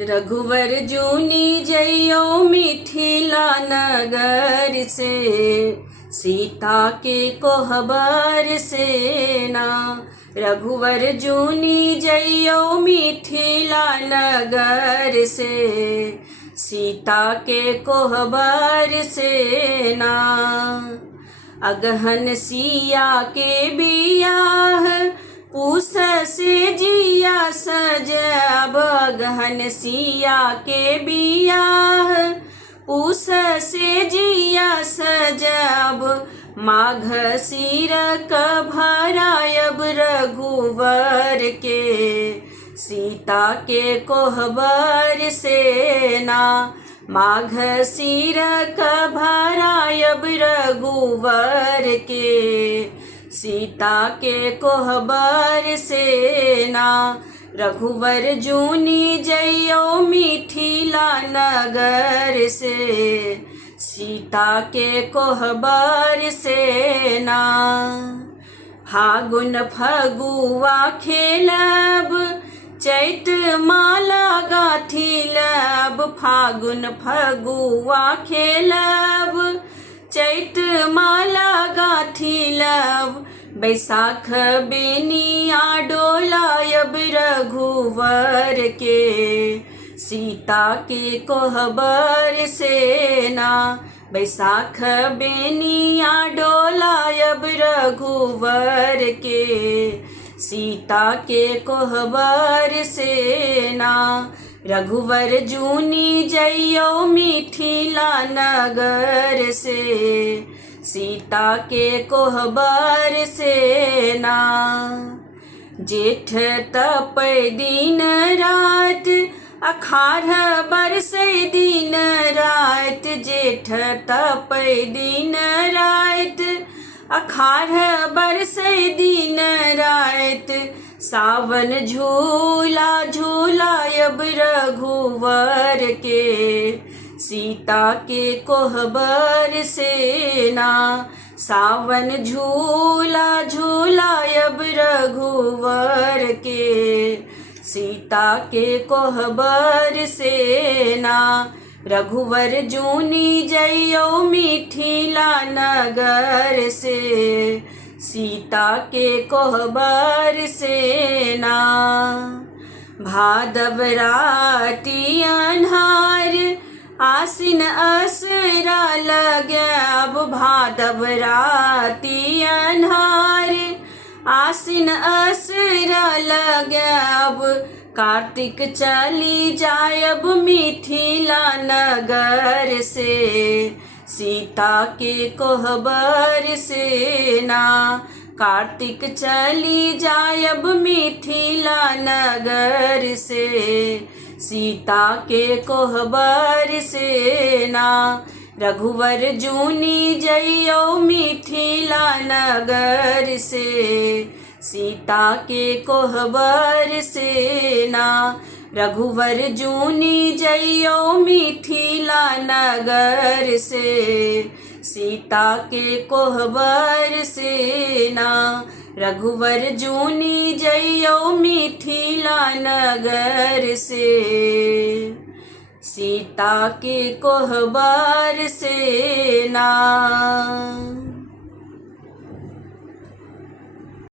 रघुवर जूनी जइयो मिथिला नगर से, सीता के कोहबर सेना। रघुवर जूनी जइयो मिथिला नगर से, सीता के कोहबर सेना। अगहन सिया के बियाह पूस से जिया सजब। अगहन सिया के बियाह पूस से जिया सजब। माघ सिर क भरायब रघुवर के, सीता के कोहबर सेना। माघ सिर क भरायब रघुवर के, सीता के कोहबर सेना। रघुवर जूनी जइयो मिथिला नगर से, सीता के कोहबर सेना। फागुन फगुआ खेलब, चैत माला गाथिलब। फागुन फगुआ खेलब, चैत माला गाथिलब। बैसाख बेनिया डोलायब रघुवर के, सीता के कोहबर सेना। बैसाख बेनिया डोलायब रघुवर के, सीता के कोहबर सेना। रघुवर जूनी जइयो मिथिला नगर से, सीता के कोहबर सेना। जेठ तप दिन रात, अखाढ़ बरसै दिन रात। जेठ तप दिन रात, अखाढ़ बरसै दिन रात। सावन झूला झूलायब रघुवर के, सीता के कोहबर सेना। सावन झूला झूलायब रघुवर के, सीता के कोहबर सेना। रघुवर जूनी जइयो मिथिला नगर से, सीता के कोहबर सेना। भादव राति अन्हार, आसिन असरा लगब। भादव राति अन्हार, आसिन असरा लगब। कार्तिक चली जायब मिथिला नगर से, सीता के कोहबर सेना। कार्तिक चली जायब मिथिला नगर से, सीता के कोहबर सेना। रघुवर जूनी जइयो मिथिला नगर से, सीता के कोहबर सेना। रघुवर जूनी जइयो मिथिला नगर से, सीता के कोहबर सेना। रघुवर जूनी जइयो मिथिला नगर से, सीता के कोहबर सेना।